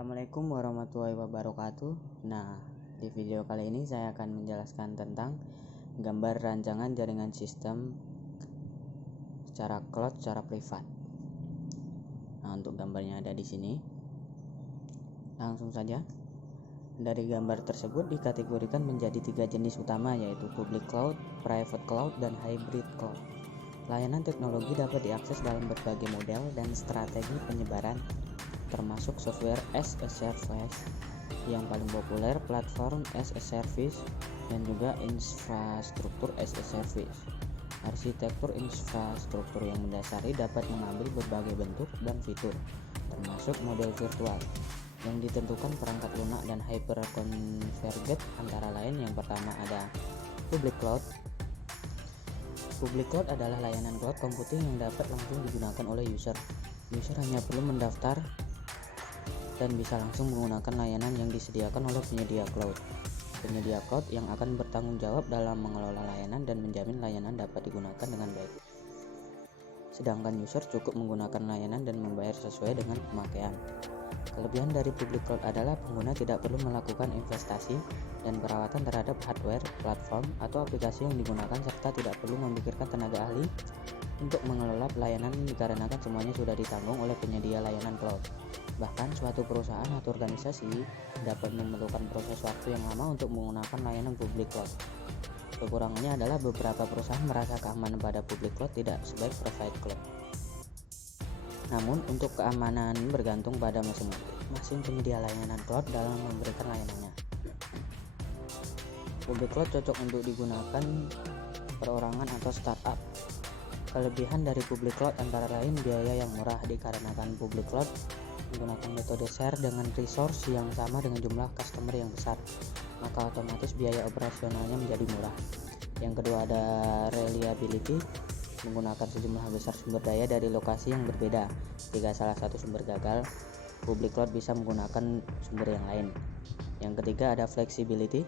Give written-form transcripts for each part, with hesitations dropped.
Assalamualaikum warahmatullahi wabarakatuh. Nah, di video kali ini saya akan menjelaskan tentang gambar rancangan jaringan sistem secara cloud, secara privat. Nah, untuk gambarnya ada di sini. Langsung saja. Dari gambar tersebut dikategorikan menjadi 3 jenis utama, yaitu public cloud, private cloud, dan hybrid cloud. Layanan teknologi dapat diakses dalam berbagai model dan strategi penyebaran, termasuk software as a service yang paling populer, platform as a service, dan juga infrastruktur as a service. Arsitektur infrastruktur yang mendasari dapat mengambil berbagai bentuk dan fitur, termasuk model virtual yang ditentukan perangkat lunak dan hyper-converged, antara lain yang pertama ada public cloud. Public cloud adalah layanan cloud computing yang dapat langsung digunakan oleh user. User hanya perlu mendaftar dan bisa langsung menggunakan layanan yang disediakan oleh penyedia cloud. Penyedia cloud yang akan bertanggung jawab dalam mengelola layanan dan menjamin layanan dapat digunakan dengan baik. Sedangkan user cukup menggunakan layanan dan membayar sesuai dengan pemakaian. Kelebihan dari public cloud adalah pengguna tidak perlu melakukan investasi dan perawatan terhadap hardware, platform, atau aplikasi yang digunakan, serta tidak perlu memikirkan tenaga ahli untuk mengelola pelayanan dikarenakan semuanya sudah ditanggung oleh penyedia layanan cloud. Bahkan suatu perusahaan atau organisasi dapat memerlukan proses waktu yang lama untuk menggunakan layanan public cloud. Kekurangannya adalah beberapa perusahaan merasa keamanan pada public cloud tidak sebaik private cloud. Namun untuk keamanan bergantung pada masing-masing penyedia layanan cloud dalam memberikan layanannya. Public cloud cocok untuk digunakan perorangan atau startup. Kelebihan dari public cloud antara lain biaya yang murah, dikarenakan public cloud menggunakan metode share dengan resource yang sama dengan jumlah customer yang besar, maka otomatis biaya operasionalnya menjadi murah. Yang kedua ada reliability, menggunakan sejumlah besar sumber daya dari lokasi yang berbeda. Jika salah satu sumber gagal, public cloud bisa menggunakan sumber yang lain. Yang ketiga ada flexibility,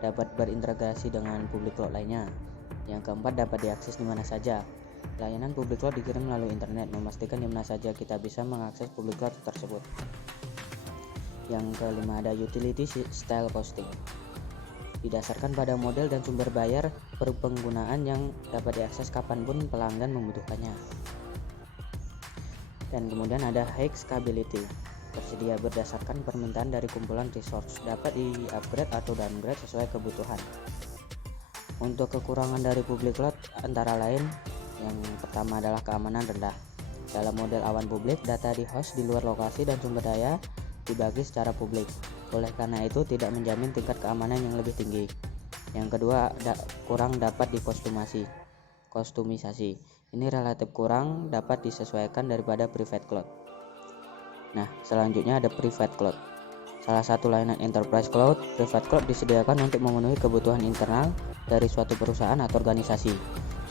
dapat berintegrasi dengan public cloud lainnya. Yang keempat dapat diakses di mana saja. Layanan public cloud dikirim melalui internet, memastikan di mana saja kita bisa mengakses public cloud tersebut. Yang kelima ada utility style costing, didasarkan pada model dan sumber bayar per penggunaan yang dapat diakses kapanpun pelanggan membutuhkannya. Dan kemudian ada high scalability, tersedia berdasarkan permintaan dari kumpulan resource, dapat di-upgrade atau downgrade sesuai kebutuhan. Untuk kekurangan dari public cloud antara lain, yang pertama adalah keamanan rendah. Dalam model awan publik, data di host di luar lokasi dan sumber daya dibagi secara publik. Oleh karena itu tidak menjamin tingkat keamanan yang lebih tinggi. Yang kedua, kurang dapat kostumisasi. Ini relatif kurang dapat disesuaikan daripada private cloud. Nah, selanjutnya ada private cloud. Salah satu layanan enterprise cloud, private cloud disediakan untuk memenuhi kebutuhan internal dari suatu perusahaan atau organisasi.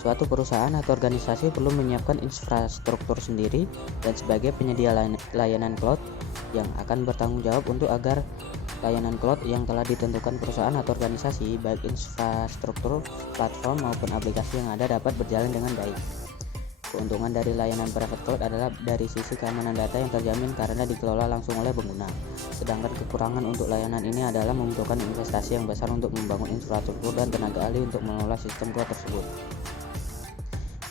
Suatu perusahaan atau organisasi perlu menyiapkan infrastruktur sendiri dan sebagai penyedia layanan cloud yang akan bertanggung jawab untuk agar layanan cloud yang telah ditentukan perusahaan atau organisasi, baik infrastruktur, platform maupun aplikasi yang ada, dapat berjalan dengan baik. Keuntungan dari layanan private cloud adalah dari sisi keamanan data yang terjamin karena dikelola langsung oleh pengguna. Sedangkan kekurangan untuk layanan ini adalah membutuhkan investasi yang besar untuk membangun infrastruktur dan tenaga ahli untuk mengelola sistem cloud tersebut.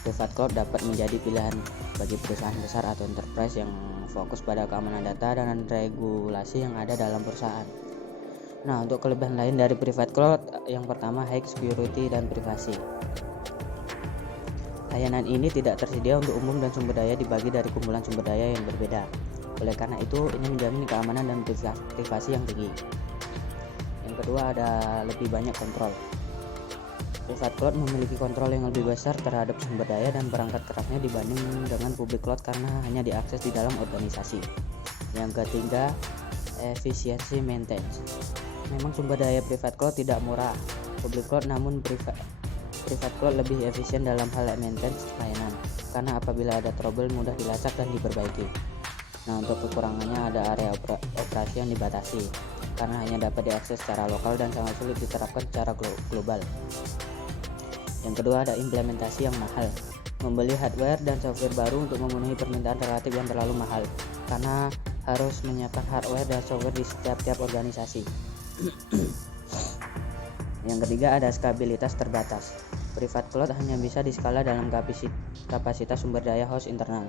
Private cloud dapat menjadi pilihan bagi perusahaan besar atau enterprise yang fokus pada keamanan data dan regulasi yang ada dalam perusahaan. Nah, untuk kelebihan lain dari private cloud, yang pertama high security dan privasi. Layanan ini tidak tersedia untuk umum dan sumber daya dibagi dari kumpulan sumber daya yang berbeda. Oleh karena itu, ini menjamin keamanan dan privasi yang tinggi. Yang kedua ada lebih banyak kontrol. Private cloud memiliki kontrol yang lebih besar terhadap sumber daya dan perangkat kerasnya dibanding dengan public cloud karena hanya diakses di dalam organisasi. Yang ketiga, efisiensi maintenance. Memang sumber daya private cloud tidak murah public cloud, namun private cloud lebih efisien dalam hal maintenance layanan karena apabila ada trouble mudah dilacak dan diperbaiki. Nah, untuk kekurangannya ada area operasi yang dibatasi karena hanya dapat diakses secara lokal dan sangat sulit diterapkan secara global. Yang kedua ada implementasi yang mahal. Membeli hardware dan software baru untuk memenuhi permintaan relatif yang terlalu mahal karena harus menyiapkan hardware dan software di setiap organisasi. Yang ketiga ada skabilitas terbatas. Private cloud hanya bisa diskala dalam kapasitas sumber daya host internal.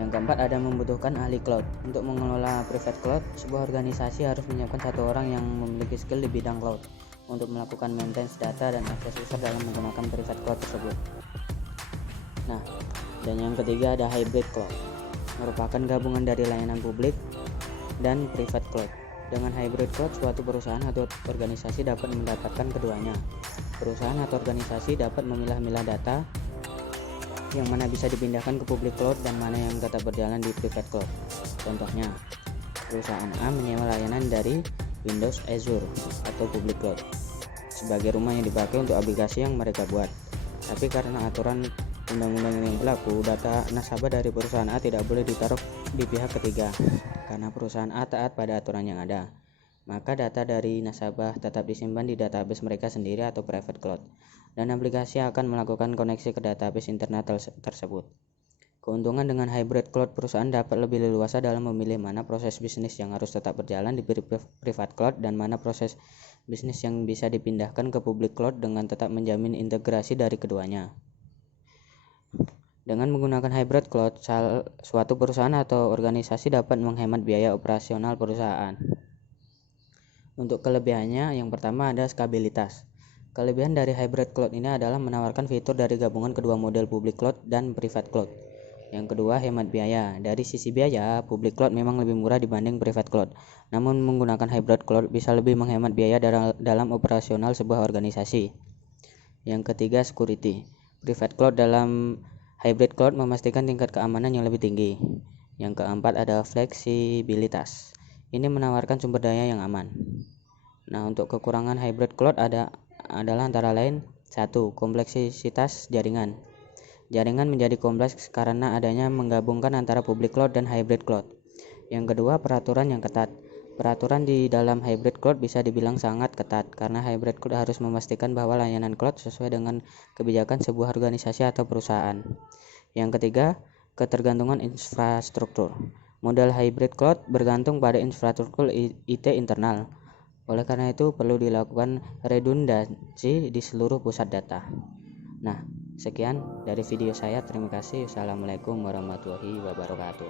Yang keempat ada membutuhkan ahli cloud. Untuk mengelola private cloud, sebuah organisasi harus menyiapkan satu orang yang memiliki skill di bidang cloud untuk melakukan maintenance data dan akses user dalam menggunakan private cloud tersebut. Nah, dan yang ketiga ada hybrid cloud, merupakan gabungan dari layanan publik dan private cloud. Dengan hybrid cloud, suatu perusahaan atau organisasi dapat mendapatkan keduanya. Perusahaan atau organisasi dapat memilah-milah data yang mana bisa dipindahkan ke public cloud dan mana yang tetap berjalan di private cloud. Contohnya, perusahaan A menyewa layanan dari Windows Azure atau public cloud sebagai rumah yang dipakai untuk aplikasi yang mereka buat. Tapi karena aturan undang-undang yang berlaku, data nasabah dari perusahaan A tidak boleh ditaruh di pihak ketiga karena perusahaan A taat pada aturan yang ada. Maka data dari nasabah tetap disimpan di database mereka sendiri atau private cloud, dan aplikasi akan melakukan koneksi ke database internet tersebut. Keuntungan dengan hybrid cloud, perusahaan dapat lebih leluasa dalam memilih mana proses bisnis yang harus tetap berjalan di private cloud dan mana proses bisnis yang bisa dipindahkan ke public cloud dengan tetap menjamin integrasi dari keduanya. Dengan menggunakan hybrid cloud, suatu perusahaan atau organisasi dapat menghemat biaya operasional perusahaan. Untuk kelebihannya, yang pertama ada skabilitas. Kelebihan dari hybrid cloud ini adalah menawarkan fitur dari gabungan kedua model public cloud dan private cloud. Yang kedua, hemat biaya. Dari sisi biaya, public cloud memang lebih murah dibanding private cloud. Namun menggunakan hybrid cloud bisa lebih menghemat biaya dalam operasional sebuah organisasi. Yang ketiga, security. Private cloud dalam hybrid cloud memastikan tingkat keamanan yang lebih tinggi. Yang keempat ada fleksibilitas. Ini menawarkan sumber daya yang aman. Nah, untuk kekurangan hybrid cloud adalah antara lain 1. Kompleksitas jaringan. Jaringan menjadi kompleks karena adanya menggabungkan antara public cloud dan hybrid cloud. Yang kedua, peraturan yang ketat. Peraturan di dalam hybrid cloud bisa dibilang sangat ketat karena hybrid cloud harus memastikan bahwa layanan cloud sesuai dengan kebijakan sebuah organisasi atau perusahaan. Yang ketiga, ketergantungan infrastruktur. Model hybrid cloud bergantung pada infrastruktur IT internal. Oleh karena itu, perlu dilakukan redundansi di seluruh pusat data. Nah, sekian dari video saya. Terima kasih. Wassalamualaikum warahmatullahi wabarakatuh.